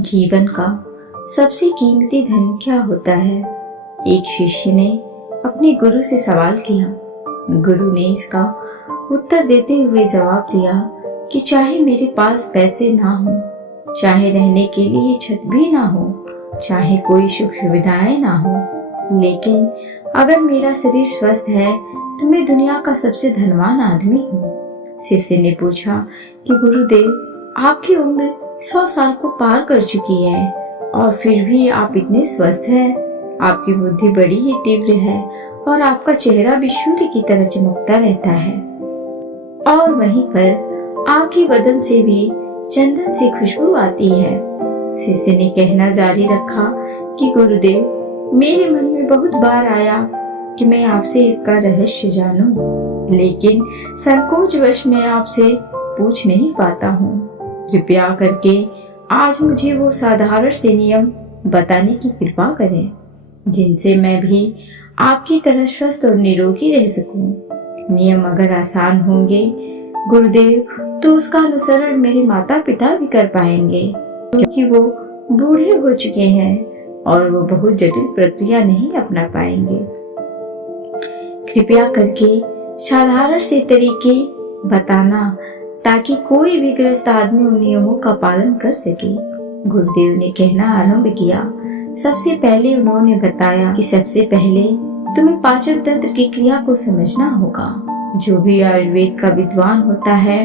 जीवन का सबसे कीमती धन क्या होता है? एक शिष्य ने अपने गुरु से सवाल किया। गुरु ने इसका उत्तर देते हुए जवाब दिया कि चाहे मेरे पास पैसे ना हो, चाहे रहने के लिए छत भी ना हो, चाहे कोई सुख सुविधाएं ना हो, लेकिन अगर मेरा शरीर स्वस्थ है तो मैं दुनिया का सबसे धनवान आदमी हूँ। शिष्य ने पूछा कि गुरुदेव, आपकी उम्र 100 साल को पार कर चुकी है और फिर भी आप इतने स्वस्थ हैं। आपकी बुद्धि बड़ी ही तीव्र है और आपका चेहरा भी सूर्य की तरह चमकता रहता है और वहीं पर आपके बदन से भी चंदन से खुशबू आती है। शिष्य ने कहना जारी रखा कि गुरुदेव, मेरे मन में बहुत बार आया कि मैं आपसे इसका रहस्य जानूं, लेकिन संकोचवश मैं आपसे पूछ नहीं पाता हूँ। कृपया करके आज मुझे वो साधारण से नियम बताने की कृपा करें जिनसे मैं भी आपकी तरह स्वस्थ और निरोगी रह सकूं। नियम अगर आसान होंगे गुरुदेव, तो उसका अनुसरण मेरे माता पिता भी कर पाएंगे, क्योंकि वो बूढ़े हो चुके हैं और वो बहुत जटिल प्रक्रिया नहीं अपना पाएंगे। कृपया करके साधारण से तरीके बताना ताकि कोई भी ग्रस्त आदमी उन नियमों का पालन कर सके। गुरुदेव ने कहना आरंभ किया। सबसे पहले उन्होंने बताया कि सबसे पहले तुम्हें पाचन तंत्र की क्रिया को समझना होगा। जो भी आयुर्वेद का विद्वान होता है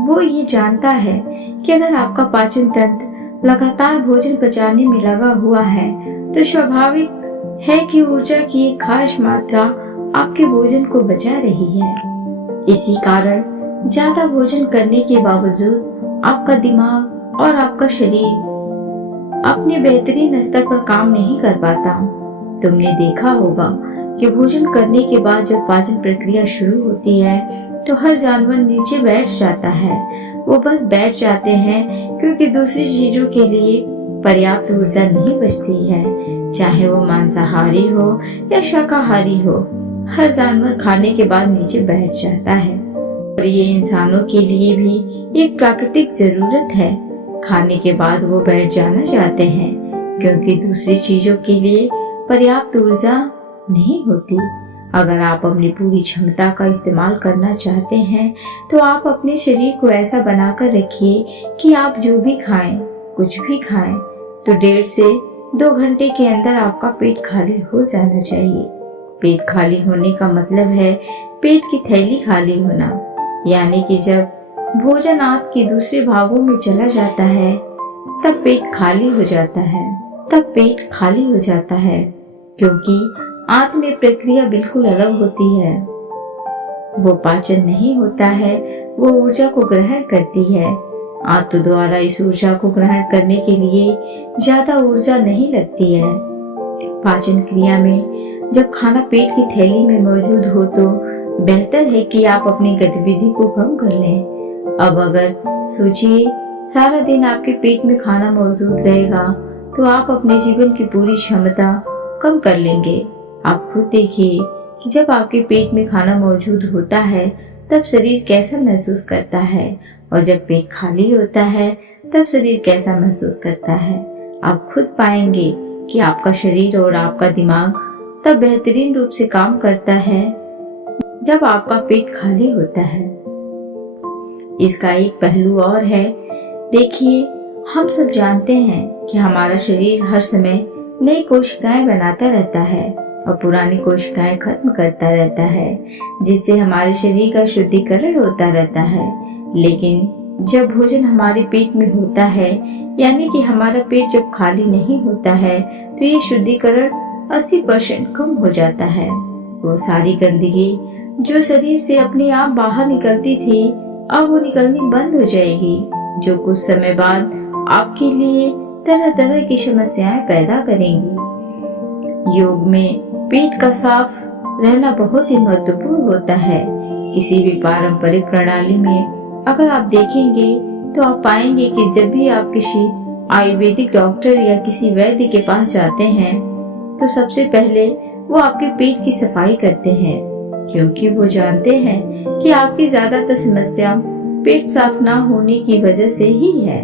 वो ये जानता है कि अगर आपका पाचन तंत्र लगातार भोजन पचाने में लगा हुआ है तो स्वाभाविक है कि ऊर्जा की एक खास मात्रा आपके भोजन को बचा रही है। इसी कारण ज्यादा भोजन करने के बावजूद आपका दिमाग और आपका शरीर अपने बेहतरीन स्तर पर काम नहीं कर पाता। तुमने देखा होगा कि भोजन करने के बाद जब पाचन प्रक्रिया शुरू होती है तो हर जानवर नीचे बैठ जाता है। वो बस बैठ जाते हैं क्योंकि दूसरी चीजों के लिए पर्याप्त ऊर्जा नहीं बचती है। चाहे वो मांसाहारी हो या शाकाहारी हो, हर जानवर खाने के बाद नीचे बैठ जाता है। और ये इंसानों के लिए भी एक प्राकृतिक जरूरत है। खाने के बाद वो बैठ जाना चाहते हैं क्योंकि दूसरी चीजों के लिए पर्याप्त ऊर्जा नहीं होती। अगर आप अपनी पूरी क्षमता का इस्तेमाल करना चाहते हैं तो आप अपने शरीर को ऐसा बनाकर रखिए कि आप जो भी खाएं, कुछ भी खाएं, तो 1.5 से 2 घंटे के अंदर आपका पेट खाली हो जाना चाहिए। पेट खाली होने का मतलब है पेट की थैली खाली होना, यानी कि जब भोजन आंत के दूसरे भागों में चला जाता है तब पेट खाली हो जाता है। क्योंकि आंत में प्रक्रिया बिल्कुल अलग होती है। वो पाचन नहीं होता है, वो ऊर्जा को ग्रहण करती है। आंत द्वारा इस ऊर्जा को ग्रहण करने के लिए ज्यादा ऊर्जा नहीं लगती है। पाचन क्रिया में जब खाना पेट की थैली में मौजूद हो तो बेहतर है कि आप अपनी गतिविधि को कम कर लें। अब अगर सोचिए सारा दिन आपके पेट में खाना मौजूद रहेगा तो आप अपने जीवन की पूरी क्षमता कम कर लेंगे। आप खुद देखिए कि जब आपके पेट में खाना मौजूद होता है तब शरीर कैसा महसूस करता है और जब पेट खाली होता है तब शरीर कैसा महसूस करता है। आप खुद पाएंगे कि आपका शरीर और आपका दिमाग तब बेहतरीन रूप से काम करता है जब आपका पेट खाली होता है। इसका एक पहलू और है। देखिए, हम सब जानते हैं कि हमारा शरीर हर समय नई कोशिकाएं बनाता रहता है और पुरानी कोशिकाएं खत्म करता रहता है, जिससे हमारे शरीर का शुद्धिकरण होता रहता है। लेकिन जब भोजन हमारे पेट में होता है, यानी कि हमारा पेट जब खाली नहीं होता है, तो ये शुद्धिकरण 80% कम हो जाता है। वो सारी गंदगी जो शरीर से अपने आप बाहर निकलती थी, अब वो निकलनी बंद हो जाएगी, जो कुछ समय बाद आपके लिए तरह तरह की समस्याएं पैदा करेंगी। योग में पेट का साफ रहना बहुत ही महत्वपूर्ण होता है। किसी भी पारंपरिक प्रणाली में अगर आप देखेंगे तो आप पाएंगे कि जब भी आप किसी आयुर्वेदिक डॉक्टर या किसी वैद्य के पास जाते हैं तो सबसे पहले वो आपके पेट की सफाई करते हैं, क्योंकि वो जानते हैं कि आपकी ज्यादातर समस्या पेट साफ ना होने की वजह से ही है।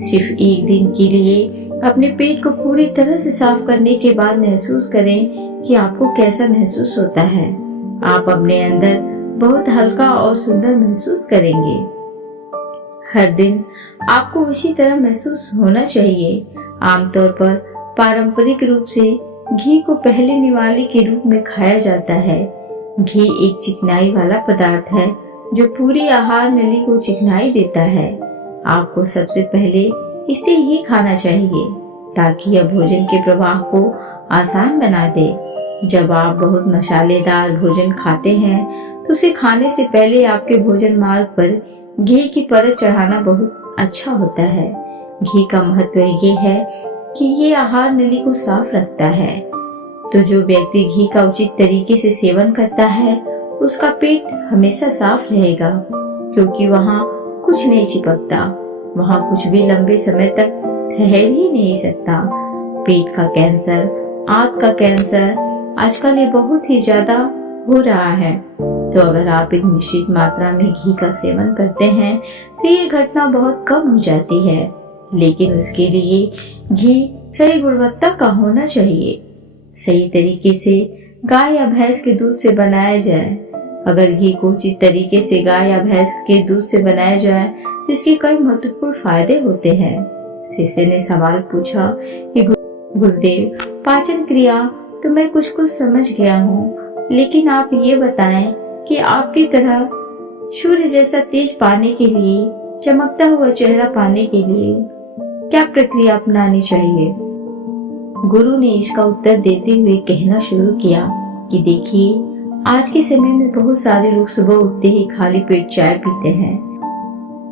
सिर्फ एक दिन के लिए अपने पेट को पूरी तरह से साफ करने के बाद महसूस करें कि आपको कैसा महसूस होता है। आप अपने अंदर बहुत हल्का और सुंदर महसूस करेंगे। हर दिन आपको उसी तरह महसूस होना चाहिए। आमतौर पर पारंपरिक रूप से घी को पहले निवाले के रूप में खाया जाता है। घी एक चिकनाई वाला पदार्थ है जो पूरी आहार नली को चिकनाई देता है। आपको सबसे पहले इसे ही खाना चाहिए ताकि यह भोजन के प्रवाह को आसान बना दे। जब आप बहुत मसालेदार भोजन खाते हैं तो उसे खाने से पहले आपके भोजन मार्ग पर घी की परत चढ़ाना बहुत अच्छा होता है। घी का महत्व ये है कि ये आहार नली को साफ रखता है। तो जो व्यक्ति घी का उचित तरीके से सेवन करता है उसका पेट हमेशा साफ रहेगा, क्योंकि वहाँ कुछ नहीं चिपकता, वहाँ कुछ भी लंबे समय तक ठहर ही नहीं सकता। पेट का कैंसर, आंत का कैंसर आजकल ये बहुत ही ज्यादा हो रहा है। तो अगर आप एक निश्चित मात्रा में घी का सेवन करते हैं तो ये घटना बहुत कम हो जाती है, लेकिन उसके लिए घी सही गुणवत्ता का होना चाहिए। सही तरीके से गाय या भैंस के दूध से बनाया जाए। अगर घी को उचित तरीके से गाय या भैंस के दूध से बनाया जाए तो इसके कई महत्वपूर्ण फायदे होते हैं। शिष्य ने सवाल पूछा कि गुरुदेव, पाचन क्रिया तो मैं कुछ समझ गया हूँ, लेकिन आप ये बताएं कि आपकी तरह सूर्य जैसा तेज पाने के लिए, चमकता हुआ चेहरा पाने के लिए क्या प्रक्रिया अपनानी चाहिए। गुरु ने इसका उत्तर देते हुए कहना शुरू किया कि देखिए, आज के समय में बहुत सारे लोग सुबह उठते ही खाली पेट चाय पीते हैं।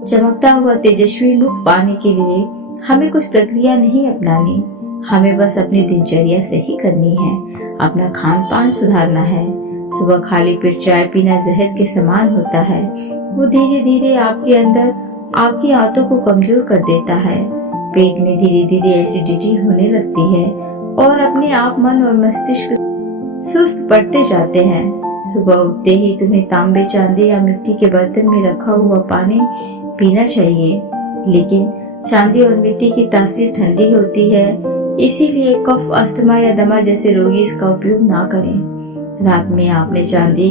चमकता हुआ तेजस्वी लुक पाने के लिए हमें कुछ प्रक्रिया नहीं अपनानी, हमें बस अपनी दिनचर्या सही करनी है, अपना खान पान सुधारना है। सुबह खाली पेट चाय पीना जहर के समान होता है। वो धीरे धीरे आपके अंदर आपकी आंतों को कमजोर कर देता है। पेट में धीरे धीरे एसिडिटी होने लगती है और अपने आप मन और मस्तिष्क सुस्त पड़ते जाते हैं। सुबह उठते ही तुम्हें तांबे, चांदी या मिट्टी के बर्तन में रखा हुआ पानी पीना चाहिए, लेकिन चांदी और मिट्टी की तासीर ठंडी होती है, इसीलिए कफ, अस्थमा या दमा जैसे रोगी इसका उपयोग ना करें। रात में आपने चांदी,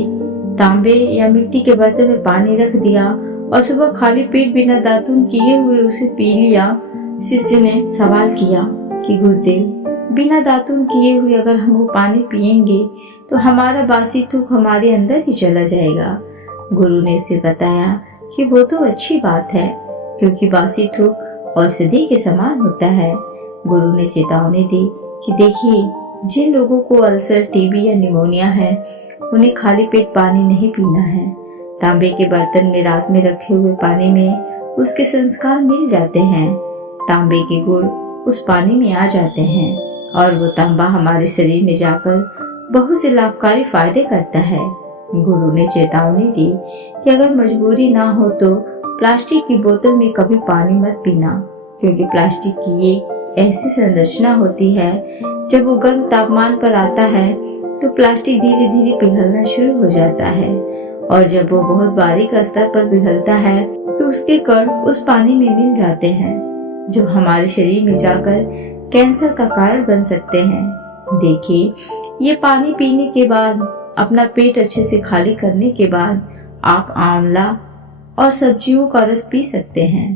तांबे या मिट्टी के बर्तन में पानी रख दिया और सुबह खाली पेट बिना दातुन किए हुए उसे पी लिया। शिष्य ने सवाल किया कि गुरुदेव, बिना दातुन किए हुए अगर हम वो पानी पिएंगे तो हमारा बासी थूक हमारे अंदर ही चला जाएगा। गुरु ने उसे बताया कि वो तो अच्छी बात है, क्योंकि बासी थूक औषधि के समान होता है। गुरु ने चेतावनी दी कि देखिए, जिन लोगों को अल्सर, टीबी या निमोनिया है, उन्हें खाली पेट पानी नहीं पीना है। तांबे के बर्तन में रात में रखे हुए पानी में उसके संस्कार मिल जाते हैं। तांबे के गुण उस पानी में आ जाते हैं और वो तांबा हमारे शरीर में जाकर बहुत से लाभकारी फायदे करता है। गुरु ने चेतावनी दी कि अगर मजबूरी ना हो तो प्लास्टिक की बोतल में कभी पानी मत पीना, क्योंकि प्लास्टिक की एक ऐसी संरचना होती है, जब वो गर्म तापमान पर आता है तो प्लास्टिक धीरे धीरे पिघलना शुरू हो जाता है, और जब वो बहुत बारीक स्तर पर पिघलता है तो उसके कण उस पानी में मिल जाते हैं, जो हमारे शरीर में जाकर कैंसर का कारण बन सकते हैं। देखिए, ये पानी पीने के बाद, अपना पेट अच्छे से खाली करने के बाद आप आंवला और सब्जियों का रस पी सकते हैं।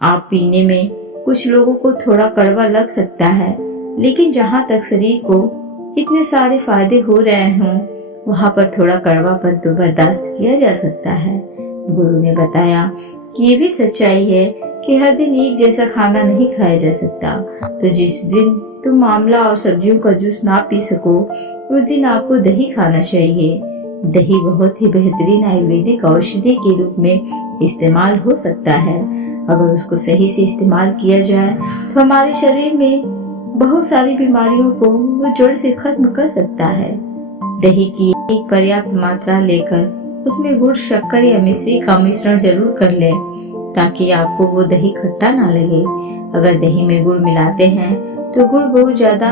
आप पीने में कुछ लोगों को थोड़ा कड़वा लग सकता है, लेकिन जहाँ तक शरीर को इतने सारे फायदे हो रहे हों, वहाँ पर थोड़ा कड़वापन तो बर्दाश्त किया जा सकता है। गुरु ने बताया कि ये भी सच्चाई है कि हर दिन एक जैसा खाना नहीं खाया जा सकता। तो जिस दिन तुम आंवला और सब्जियों का जूस ना पी सको, उस दिन आपको दही खाना चाहिए। दही बहुत ही बेहतरीन आयुर्वेदिक औषधि के रूप में इस्तेमाल हो सकता है। अगर उसको सही से इस्तेमाल किया जाए तो हमारे शरीर में बहुत सारी बीमारियों को वो जड़ से खत्म कर सकता है। दही की एक पर्याप्त मात्रा लेकर उसमें गुड़, शक्कर या मिश्री का मिश्रण जरूर कर लें, ताकि आपको वो दही खट्टा ना लगे। अगर दही में गुड़ मिलाते हैं तो गुड़ बहुत ज्यादा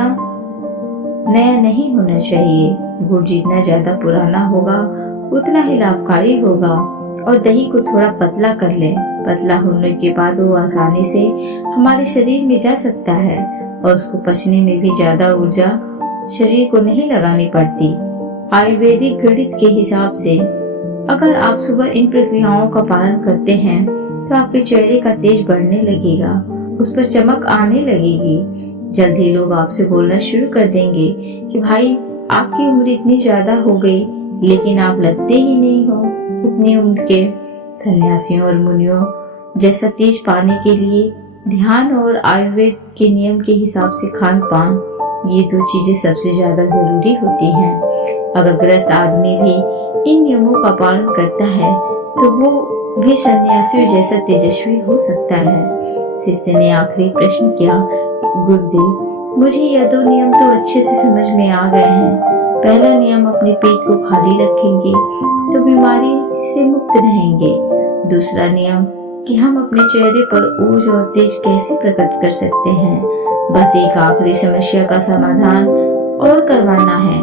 नया नहीं होना चाहिए। गुड़ जितना ज्यादा पुराना होगा उतना ही लाभकारी होगा, और दही को थोड़ा पतला कर लें। पतला होने के बाद वो आसानी से हमारे शरीर में जा सकता है और उसको पचने में भी ज्यादा ऊर्जा शरीर को नहीं लगानी पड़ती। आयुर्वेदिक गणित के हिसाब से अगर आप सुबह इन प्रक्रियाओं का पालन करते हैं तो आपके चेहरे का तेज बढ़ने लगेगा, उस पर चमक आने लगेगी। जल्द ही लोग आपसे बोलना शुरू कर देंगे कि भाई आपकी उम्र इतनी ज्यादा हो गई लेकिन आप लगते ही नहीं हो इतनी उम्र के। सन्यासियों और मुनियों जैसा तेज पाने के लिए ध्यान और आयुर्वेद के नियम के हिसाब से खान पान, ये दो चीजें सबसे ज्यादा जरूरी होती हैं। अगर ग्रस्त आदमी भी इन नियमों का पालन करता है तो वो भी सन्यासियों जैसा तेजस्वी हो सकता है। शिष्य ने आखिरी प्रश्न किया, गुरुदेव मुझे यह दो नियम तो अच्छे से समझ में आ गए हैं। पहला नियम अपने पेट को खाली रखेंगे तो बीमारी से मुक्त रहेंगे। दूसरा नियम कि हम अपने चेहरे पर ओज और तेज कैसे प्रकट कर सकते हैं। बस एक आखिरी समस्या का समाधान और करवाना है।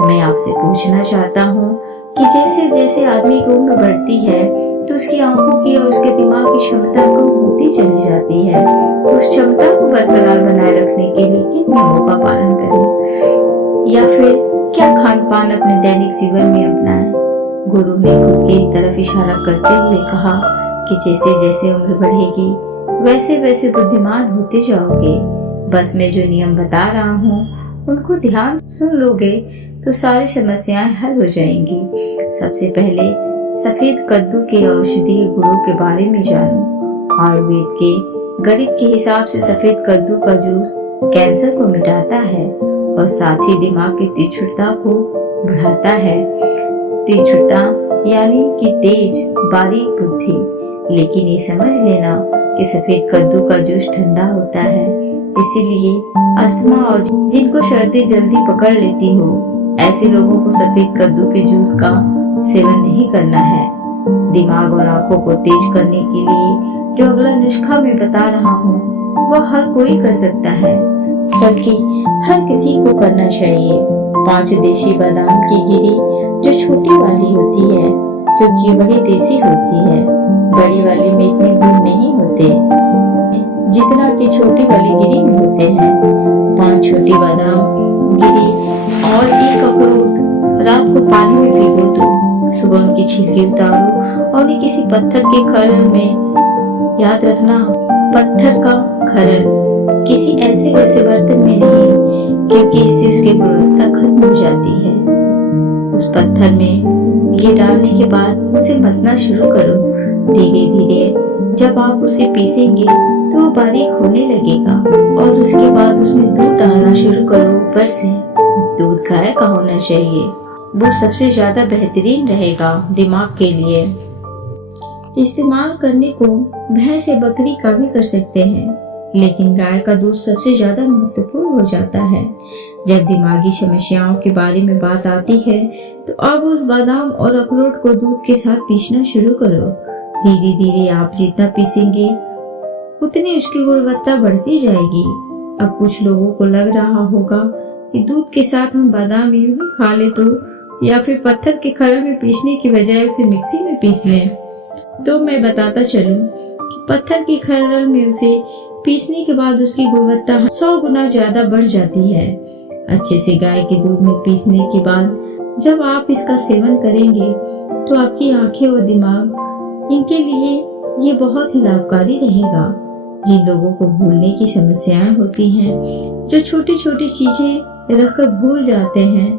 मैं आपसे पूछना चाहता हूँ कि जैसे जैसे आदमी की उम्र बढ़ती है तो उसकी आंखों की और उसके दिमाग की क्षमता कम होती चली जाती है, तो उस क्षमता को बरकरार बनाए रखने के लिए किन नियमों का पालन करें, या फिर क्या खान पान अपने दैनिक जीवन में अपनाएं। गुरु ने खुद की तरफ इशारा करते हुए कहा कि जैसे जैसे उम्र बढ़ेगी वैसे वैसे बुद्धिमान होते जाओगे। बस मैं जो नियम बता रहा हूँ उनको ध्यान सुन लोगे तो सारी समस्याएं हल हो जाएंगी। सबसे पहले सफेद कद्दू के औषधीय गुणों के बारे में जानो। आयुर्वेद के गणित के हिसाब से सफेद कद्दू का जूस कैंसर को मिटाता है और साथ ही दिमाग की तीक्ष्णता को बढ़ाता है। तीक्ष्णता यानी कि तेज बारीक बुद्धि। लेकिन ये समझ लेना कि सफेद कद्दू का जूस ठंडा होता है, इसीलिए अस्थमा और जिनको सर्दी जल्दी पकड़ लेती हो ऐसे लोगों को सफेद कद्दू के जूस का सेवन नहीं करना है। दिमाग और आंखों को तेज करने के लिए जो अगला नुस्खा मैं बता रहा हूँ वह हर कोई कर सकता है, बल्कि हर किसी को करना चाहिए। 5 देशी बादाम की गिरी जो छोटी वाली होती है क्योंकि वही देसी होती है, बड़ी वाली में इतने गुण नहीं होते जितना कि छोटी वाली गिरी में होते हैं। 5 छोटी बादाम गिरी और 1 अखरोट रात को पानी में भिगो दो। सुबह उनकी छिलके उतारो और उन्हें किसी पत्थर के खरल में, याद रखना पत्थर का खरल, किसी ऐसे वैसे बर्तन में नहीं, क्योंकि इससे उसकी गुणवत्ता खत्म हो जाती है। उस पत्थर में ये डालने के बाद उसे मथना शुरू करो। धीरे धीरे जब आप उसे पीसेंगे तो वो बारीक होने लगेगा और उसके बाद उसमें दूध डालना शुरू करो। ऊपर से दूध गाय का होना चाहिए, वो सबसे ज्यादा बेहतरीन रहेगा दिमाग के लिए। इस्तेमाल करने को भैंस या बकरी का भी कर सकते हैं, लेकिन गाय का दूध सबसे ज्यादा महत्वपूर्ण हो जाता है। जब दिमागी समस्याओं के बारे में बात आती है तो अब उस बादाम और अखरोट को दूध के साथ पीसना शुरू करो। धीरे धीरे आप जितना पीसेंगे उतनी उसकी गुणवत्ता बढ़ती जाएगी। अब कुछ लोगों को लग रहा होगा कि दूध के साथ हम बादाम यूं ही खा ले तो, या फिर पत्थर के खरल में पीसने की बजाय उसे मिक्सी में पीस लें। तो मैं बताता चलूं कि पत्थर की खरल में उसे पीसने के बाद उसकी गुणवत्ता 100 गुना ज्यादा बढ़ जाती है। अच्छे से गाय के दूध में पीसने के बाद जब आप इसका सेवन करेंगे तो आपकी आंखें और दिमाग, इनके लिए ये बहुत ही लाभकारी रहेगा। जिन लोगों को भूलने की समस्याएं होती हैं, जो छोटी छोटी चीजें रखकर भूल जाते हैं,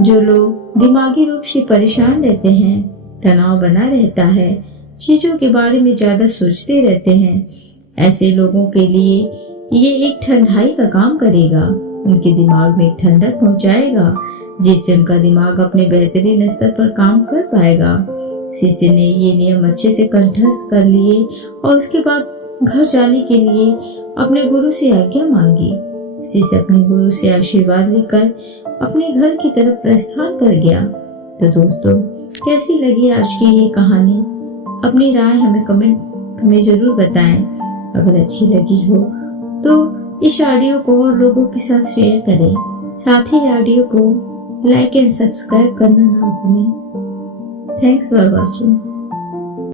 जो लोग दिमागी रूप से परेशान रहते हैं, तनाव बना रहता है, चीजों के बारे में ज्यादा सोचते रहते हैं, ऐसे लोगों के लिए ये एक ठंडाई का काम करेगा। उनके दिमाग में एक ठंडक पहुंचाएगा जिससे उनका दिमाग अपने बेहतरीन स्तर पर काम कर पाएगा। शिष्य ने ये नियम अच्छे से कंठस्थ कर लिए और उसके बाद घर जाने के लिए अपने गुरु से आज्ञा मांगी। शिष्य अपने गुरु से आशीर्वाद लेकर अपने घर की तरफ प्रस्थान कर गया। तो दोस्तों, कैसी लगी आज की ये कहानी? अपनी राय हमें कमेंट में जरूर बताएं। अगर अच्छी लगी हो तो इस ऑडियो को और लोगों के साथ शेयर करें। साथ ही ऑडियो को लाइक एंड सब्सक्राइब करना ना भूलें। Thanks for watching.